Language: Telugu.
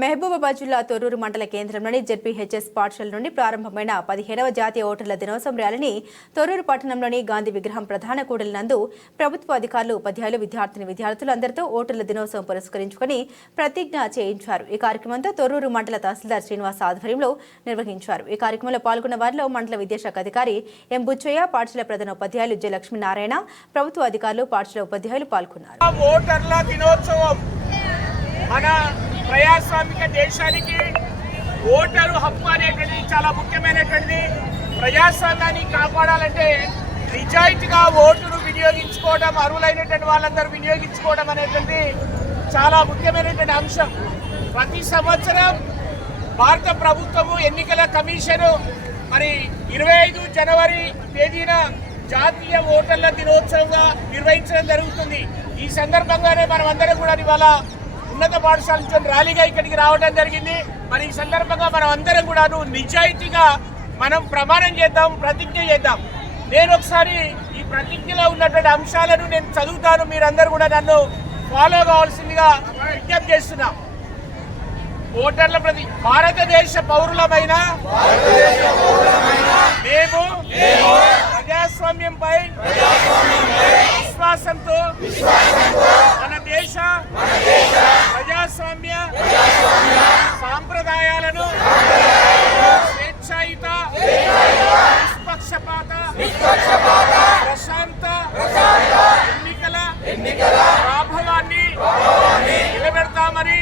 మహబూబాబాద్ జిల్లా తొర్రూరు మండల కేంద్రంలోని జెడ్పీహెచ్ఎస్ పాఠశాల నుండి ప్రారంభమైన 17వ జాతీయ ఓటర్ల దినోత్సవం ర్యాలీని తొర్రూరు పట్టణంలోని గాంధీ విగ్రహం ప్రధాన కూడలి నందు ప్రభుత్వ అధికారులు, ఉపాధ్యాయులు, విద్యార్థులు అందరితో ఓటర్ల దినోత్సవం పురస్కరించుకుని ప్రతిజ్ఞ చేయించారు. ఈ కార్యక్రమంతో తొర్రూరు మండల తహసీల్దార్ శ్రీనివాస్ ఆధ్వర్యంలో నిర్వహించారు. ఈ కార్యక్రమంలో పాల్గొన్న వారిలో మండల విద్యాశాఖ అధికారి ఎం బుచ్చయ్య, పాఠశాల ప్రధాన ఉపాధ్యాయులు జె లక్ష్మీనారాయణ, ప్రభుత్వ అధికారులు, పాఠశాల ఉపాధ్యాయులు పాల్గొన్నారు. ఓటర్ల దినోత్సవం మన ప్రజాస్వామిక దేశానికి ఓటరు హక్కు అనేటువంటిది చాలా ముఖ్యమైనటువంటిది. ప్రజాస్వామ్యాన్ని కాపాడాలంటే నిజాయితీగా ఓటును వినియోగించుకోవడం, అర్హులైనటువంటి వాళ్ళందరూ వినియోగించుకోవడం అనేటువంటి చాలా ముఖ్యమైనటువంటి అంశం. ప్రతి సంవత్సరం భారత ప్రభుత్వము ఎన్నికల కమిషను మరి 25 జనవరి తేదీన జాతీయ ఓటర్ల దినోత్సవంగా నిర్వహించడం జరుగుతుంది. ఈ సందర్భంగానే మనం అందరం కూడా ఇవాళ ఉన్నత పాఠశాల నుంచి ర్యాలీగా ఇక్కడికి రావడం జరిగింది. మరి ఈ సందర్భంగా మనం అందరం కూడా నిజాయితీగా మనం ప్రమాణం చేద్దాం, ప్రతిజ్ఞ చేద్దాం. నేను ఒకసారి ఈ ప్రతిజ్ఞలో ఉన్నటువంటి అంశాలను నేను చదువుతాను, మీరందరూ కూడా నన్ను ఫాలో కావాల్సిందిగా విజ్ఞప్తి చేస్తున్నాం. ఓటర్ల భారతదేశ పౌరులమైన మేము ప్రజాస్వామ్యంపై విశ్వాసంతో మన దేశ ప్రజాస్వామ్య సాంప్రదాయాలను స్వేచ్ఛాయుత, నిష్పక్షపాత, ప్రశాంత ఎన్నికల ప్రాభవాన్ని నిలబెడతామని